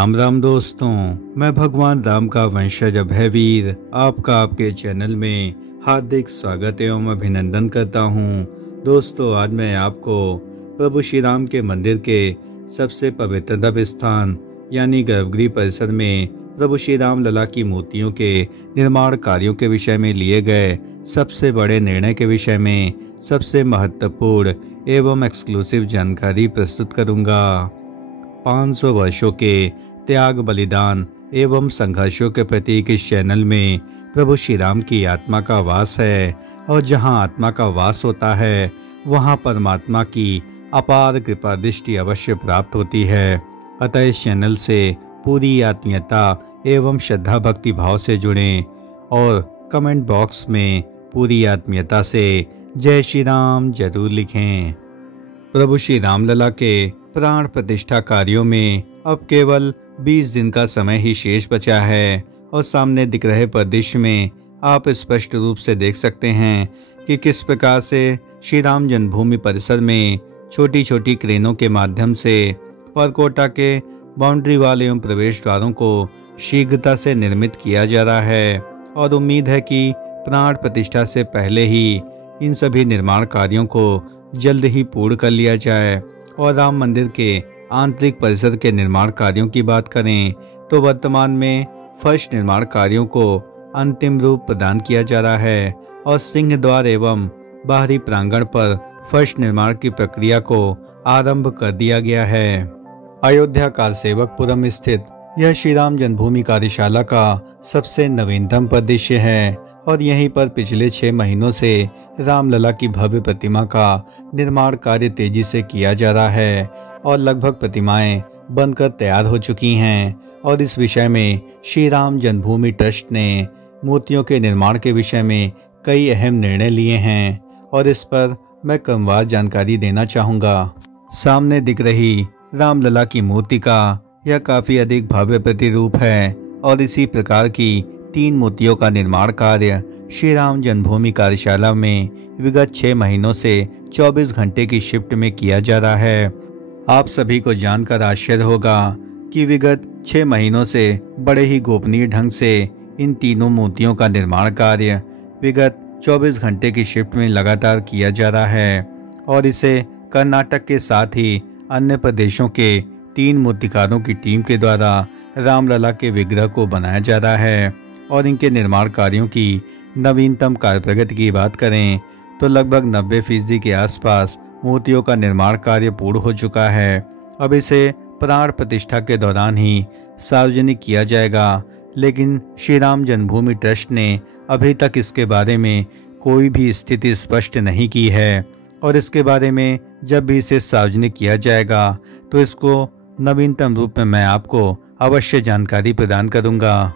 राम राम दोस्तों, मैं भगवान राम का वंशज अभयवीर आपका आपके चैनल में हार्दिक स्वागत एवं अभिनंदन करता हूं। दोस्तों, आज मैं आपको प्रभु श्री राम के मंदिर के सबसे पवित्रतम स्थान यानी गर्भगृह परिसर में प्रभु श्री राम लला की मूर्तियों के निर्माण कार्यों के विषय में लिए गए सबसे बड़े निर्णय के विषय में सबसे महत्वपूर्ण एवं एक्सक्लूसिव जानकारी प्रस्तुत करूंगा। 500 वर्षों के त्याग, बलिदान एवं संघर्षों के प्रतीक इस चैनल में प्रभु श्री राम की आत्मा का वास है, और जहां आत्मा का वास होता है वहां परमात्मा की अपार कृपा दृष्टि अवश्य प्राप्त होती है। अतः इस चैनल से पूरी आत्मीयता एवं श्रद्धा भक्ति भाव से जुड़ें और कमेंट बॉक्स में पूरी आत्मीयता से जय श्री राम जरूर लिखें। प्रभु श्री राम लला के प्राण प्रतिष्ठा कार्यों में अब केवल 20 दिन का समय ही शेष बचा है, और सामने दिख रहे परिदृश्य में आप स्पष्ट रूप से देख सकते हैं कि किस प्रकार से श्री राम जन्मभूमि परिसर में छोटी छोटी क्रेनों के माध्यम से परकोटा के बाउंड्री वाल एवं प्रवेश द्वारों को शीघ्रता से निर्मित किया जा रहा है, और उम्मीद है कि प्राण प्रतिष्ठा से पहले ही इन सभी निर्माण कार्यों को जल्द ही पूर्ण कर लिया जाए। और राम मंदिर के आंतरिक परिसर के निर्माण कार्यों की बात करें तो वर्तमान में फर्श निर्माण कार्यों को अंतिम रूप प्रदान किया जा रहा है, और सिंह द्वार एवं बाहरी प्रांगण पर फर्श निर्माण की प्रक्रिया को आरंभ कर दिया गया है। अयोध्या कालसेवकपुरम स्थित यह श्री राम जन्मभूमि कार्यशाला का सबसे नवीनतम परिदृश्य है, और यहीं पर पिछले 6 महीनों से रामलला की भव्य प्रतिमा का निर्माण कार्य तेजी से किया जा रहा है, और लगभग प्रतिमाएं बनकर तैयार हो चुकी हैं। और इस विषय में श्री राम जन्मभूमि ट्रस्ट ने मूर्तियों के निर्माण के विषय में कई अहम निर्णय लिए हैं, और इस पर मैं क्रमवार जानकारी देना चाहूँगा। सामने दिख रही रामलला की मूर्ति का यह काफ़ी अधिक भव्य प्रतिरूप है, और इसी प्रकार की 3 मूर्तियों का निर्माण कार्य श्री राम जन्मभूमि कार्यशाला में विगत 6 महीनों से 24 घंटे की शिफ्ट में किया जा रहा है। आप सभी को जानकर आश्चर्य होगा कि विगत 6 महीनों से बड़े ही गोपनीय ढंग से इन तीनों मूर्तियों का निर्माण कार्य विगत 24 घंटे की शिफ्ट में लगातार किया जा रहा है, और इसे कर्नाटक के साथ ही अन्य प्रदेशों के 3 मूर्तिकारों की टीम के द्वारा रामलला के विग्रह को बनाया जा रहा है। और इनके निर्माण कार्यों की नवीनतम कार्य प्रगति की बात करें तो लगभग 90% के आसपास मूर्तियों का निर्माण कार्य पूर्ण हो चुका है। अब इसे प्राण प्रतिष्ठा के दौरान ही सार्वजनिक किया जाएगा, लेकिन श्री राम जन्मभूमि ट्रस्ट ने अभी तक इसके बारे में कोई भी स्थिति स्पष्ट नहीं की है, और इसके बारे में जब भी इसे सार्वजनिक किया जाएगा तो इसको नवीनतम रूप में मैं आपको अवश्य जानकारी प्रदान करूंगा।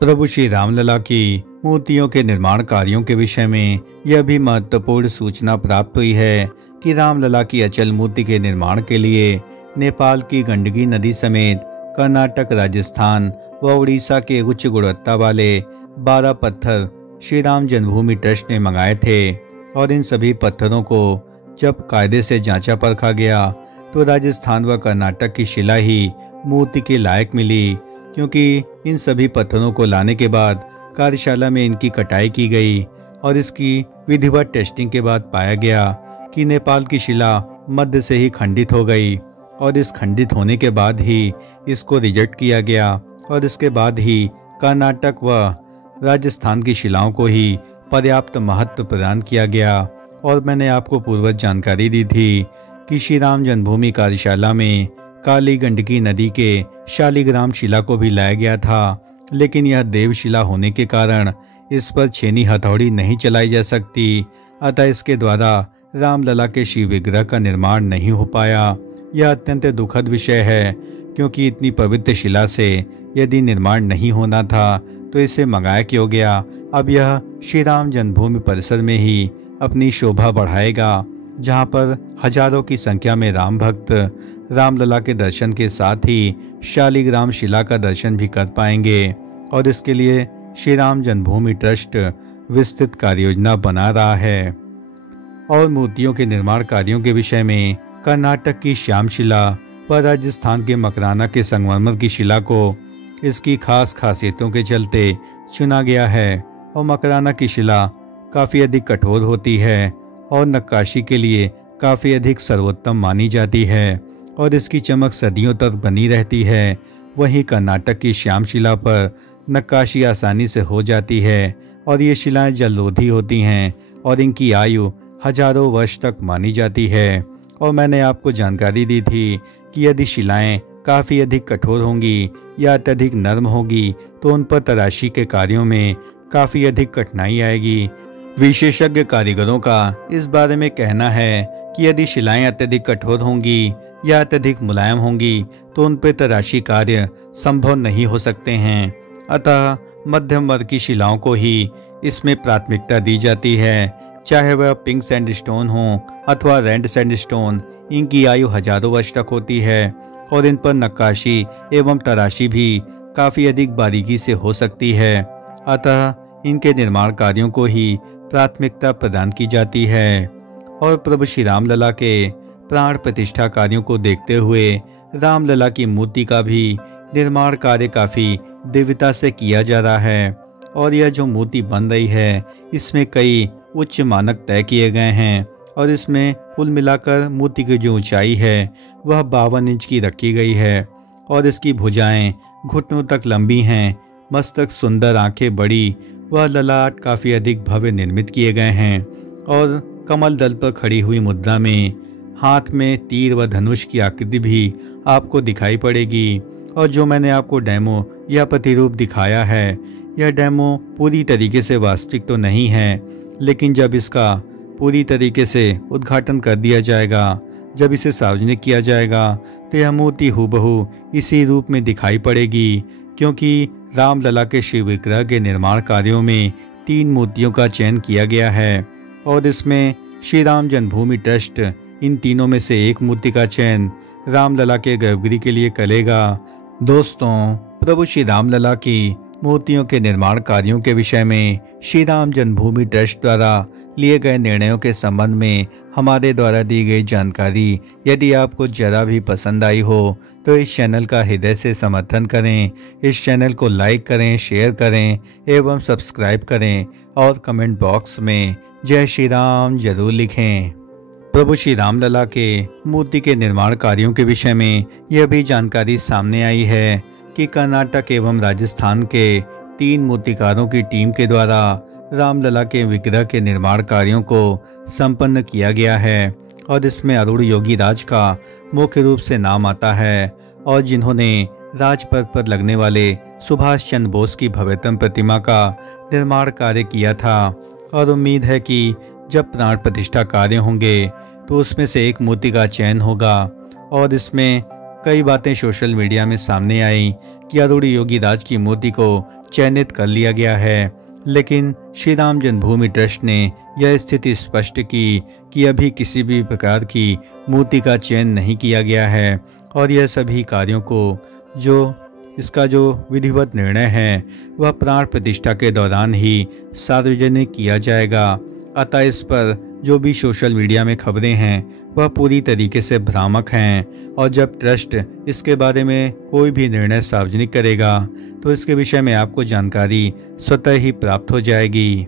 प्रभु श्री रामलला की मूर्तियों के निर्माण कार्यों के विषय में यह भी महत्वपूर्ण सूचना प्राप्त हुई है कि रामलला की अचल मूर्ति के निर्माण के लिए नेपाल की गंडकी नदी समेत कर्नाटक, राजस्थान व उड़ीसा के उच्च गुणवत्ता वाले 12 पत्थर श्री राम जन्मभूमि ट्रस्ट ने मंगाए थे, और इन सभी पत्थरों को जब कायदे से जांचा परखा गया तो राजस्थान व कर्नाटक की शिला ही मूर्ति के लायक मिली, क्योंकि इन सभी पत्थरों को लाने के बाद कार्यशाला में इनकी कटाई की गई, और इसकी विधिवत टेस्टिंग के बाद पाया गया कि नेपाल की शिला मध्य से ही खंडित हो गई, और इस खंडित होने के बाद ही इसको रिजेक्ट किया गया, और इसके बाद ही कर्नाटक व राजस्थान की शिलाओं को ही पर्याप्त महत्व प्रदान किया गया। और मैंने आपको पूर्वज जानकारी दी थी कि श्री राम जन्मभूमि कार्यशाला में काली गंडकी नदी के शालिग्राम शिला को भी लाया गया था, लेकिन यह देवशिला होने के कारण इस पर छेनी हथौड़ी नहीं चलाई जा सकती, अतः इसके द्वारा रामलला के शिव विग्रह का निर्माण नहीं हो पाया। यह अत्यंत दुखद विषय है, क्योंकि इतनी पवित्र शिला से यदि निर्माण नहीं होना था तो इसे मंगाया क्यों गया। अब यह श्री राम जन्मभूमि परिसर में ही अपनी शोभा बढ़ाएगा, जहाँ पर हजारों की संख्या में राम भक्त रामलला के दर्शन के साथ ही शालिग्राम शिला का दर्शन भी कर पाएंगे, और इसके लिए श्री राम जन्मभूमि ट्रस्ट विस्तृत कार्ययोजना बना रहा है। और मूर्तियों के निर्माण कार्यों के विषय में कर्नाटक की श्यामशिला वह राजस्थान के मकराना के संगमरमर की शिला को इसकी खास खासियतों के चलते चुना गया है। और मकराना की शिला काफ़ी अधिक कठोर होती है और नक्काशी के लिए काफ़ी अधिक सर्वोत्तम मानी जाती है और इसकी चमक सदियों तक बनी रहती है। वहीं कर्नाटक की श्याम शिला पर नक्काशी आसानी से हो जाती है और ये शिलाएं जलरोधी होती हैं और इनकी आयु हजारों वर्ष तक मानी जाती है। और मैंने आपको जानकारी दी थी कि यदि शिलाएं काफ़ी अधिक कठोर होंगी या अत्यधिक नर्म होगी तो उन पर तराशी के कार्यों में काफ़ी अधिक कठिनाई आएगी। विशेषज्ञ कारीगरों का इस बारे में कहना है कि यदि शिलाएं अत्यधिक कठोर होंगी या अत्यधिक मुलायम होंगी तो उन पर तराशी कार्य संभव नहीं हो सकते हैं। अतः मध्यम वर्ग की शिलाओं को ही इसमें प्राथमिकता दी जाती है, चाहे वह पिंक सैंडस्टोन हो अथवा रेड सैंडस्टोन। इनकी आयु हजारों वर्ष तक होती है और इन पर नक्काशी एवं तराशी भी काफ़ी अधिक बारीकी से हो सकती है। अतः इनके निर्माण कार्यों को ही प्राथमिकता प्रदान की जाती है। और प्रभु श्री रामलला के प्राण प्रतिष्ठा कार्यों को देखते हुए रामलला की मूर्ति का भी निर्माण कार्य काफ़ी दिव्यता से किया जा रहा है। और यह जो मूर्ति बन रही है इसमें कई उच्च मानक तय किए गए हैं और इसमें कुल मिलाकर मूर्ति की जो ऊंचाई है वह 52 इंच की रखी गई है और इसकी भुजाएं घुटनों तक लंबी हैं, मस्तक सुंदर, आंखें बड़ी, वह ललाट काफ़ी अधिक भव्य निर्मित किए गए हैं। और कमल दल पर खड़ी हुई मुद्रा में हाथ में तीर व धनुष की आकृति भी आपको दिखाई पड़ेगी। और जो मैंने आपको डेमो या प्रतिरूप दिखाया है, यह डेमो पूरी तरीके से वास्तविक तो नहीं है, लेकिन जब इसका पूरी तरीके से उद्घाटन कर दिया जाएगा, जब इसे सार्वजनिक किया जाएगा तो यह मूर्ति हूबहू इसी रूप में दिखाई पड़ेगी। क्योंकि रामलला के शिव विग्रह के निर्माण कार्यों में 3 मूर्तियों का चयन किया गया है और इसमें श्री राम जन्मभूमि ट्रस्ट इन तीनों में से एक मूर्ति का चयन रामलला के गर्भगृह के लिए करेगा। दोस्तों, प्रभु श्री रामलला की मूर्तियों के निर्माण कार्यों के विषय में श्री राम जन्मभूमि ट्रस्ट द्वारा लिए गए निर्णयों के संबंध में हमारे द्वारा दी गई जानकारी यदि आपको जरा भी पसंद आई हो तो इस चैनल का हृदय से समर्थन करें। इस चैनल को लाइक करें, शेयर करें एवं सब्सक्राइब करें और कमेंट बॉक्स में जय श्री राम जरूर लिखें। प्रभु श्री रामलला के मूर्ति के निर्माण कार्यों के विषय में यह भी जानकारी सामने आई है कि कर्नाटक एवं राजस्थान के 3 मूर्तिकारों की टीम के द्वारा रामलला के विग्रह के निर्माण कार्यों को संपन्न किया गया है और इसमें अरुण योगी राज का मुख्य रूप से नाम आता है और जिन्होंने राजपथ पर लगने वाले सुभाष चंद्र बोस की भव्यतम प्रतिमा का निर्माण कार्य किया था। और उम्मीद है कि जब प्राण प्रतिष्ठा कार्य होंगे तो उसमें से एक मूर्ति का चयन होगा। और इसमें कई बातें सोशल मीडिया में सामने आई कि अरुण योगी राज की मूर्ति को चयनित कर लिया गया है, लेकिन श्री राम जन्मभूमि ट्रस्ट ने यह स्थिति स्पष्ट की कि अभी किसी भी प्रकार की मूर्ति का चयन नहीं किया गया है और यह सभी कार्यों को इसका जो विधिवत निर्णय है वह प्राण प्रतिष्ठा के दौरान ही सार्वजनिक किया जाएगा। अतः इस पर जो भी सोशल मीडिया में खबरें हैं वह पूरी तरीके से भ्रामक हैं और जब ट्रस्ट इसके बारे में कोई भी निर्णय सार्वजनिक करेगा तो इसके विषय में आपको जानकारी स्वतः ही प्राप्त हो जाएगी।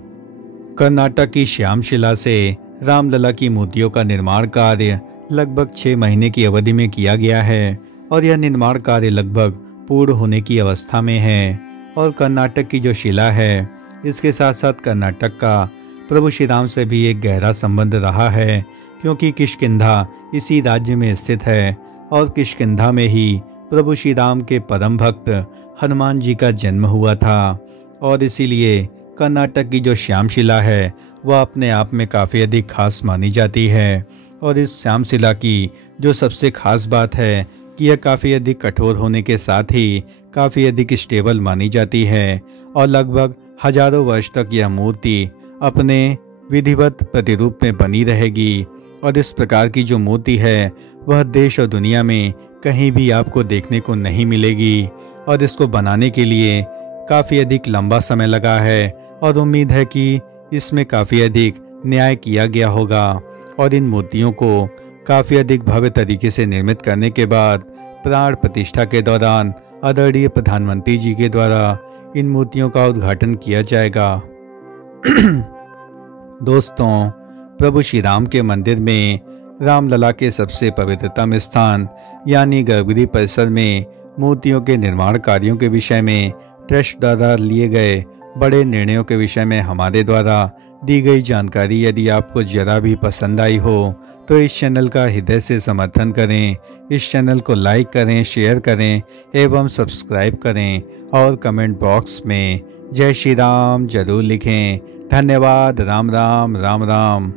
कर्नाटक की श्याम शिला से रामलला की मूर्तियों का निर्माण कार्य लगभग 6 महीने की अवधि में किया गया है और यह निर्माण कार्य लगभग पूर्ण होने की अवस्था में है। और कर्नाटक की जो शिला है इसके साथ साथ कर्नाटक का प्रभु श्री राम से भी एक गहरा संबंध रहा है, क्योंकि किष्किंधा इसी राज्य में स्थित है और किष्किंधा में ही प्रभु श्री राम के परम भक्त हनुमान जी का जन्म हुआ था। और इसीलिए कर्नाटक की जो श्याम शिला है वह अपने आप में काफ़ी अधिक खास मानी जाती है। और इस श्याम शिला की जो सबसे खास बात है कि यह काफ़ी अधिक कठोर होने के साथ ही काफ़ी अधिक स्टेबल मानी जाती है और लगभग हजारों वर्ष तक यह मूर्ति अपने विधिवत प्रतिरूप में बनी रहेगी। और इस प्रकार की जो मूर्ति है वह देश और दुनिया में कहीं भी आपको देखने को नहीं मिलेगी और इसको बनाने के लिए काफ़ी अधिक लंबा समय लगा है और उम्मीद है कि इसमें काफ़ी अधिक न्याय किया गया होगा। और इन मूर्तियों को काफ़ी अधिक भव्य तरीके से निर्मित करने के बाद प्राण प्रतिष्ठा के दौरान आदरणीय प्रधानमंत्री जी के द्वारा इन मूर्तियों का उद्घाटन किया जाएगा। दोस्तों, प्रभु श्री राम के मंदिर में रामलला के सबसे पवित्रतम स्थान यानी गर्भगृह परिसर में मूर्तियों के निर्माण कार्यों के विषय में ट्रस्ट द्वारा लिए गए बड़े निर्णयों के विषय में हमारे द्वारा दी गई जानकारी यदि आपको जरा भी पसंद आई हो तो इस चैनल का हृदय से समर्थन करें, इस चैनल को लाइक करें, शेयर करें एवं सब्सक्राइब करें और कमेंट बॉक्स में जय श्री राम जरूर लिखें। धन्यवाद। राम राम राम राम।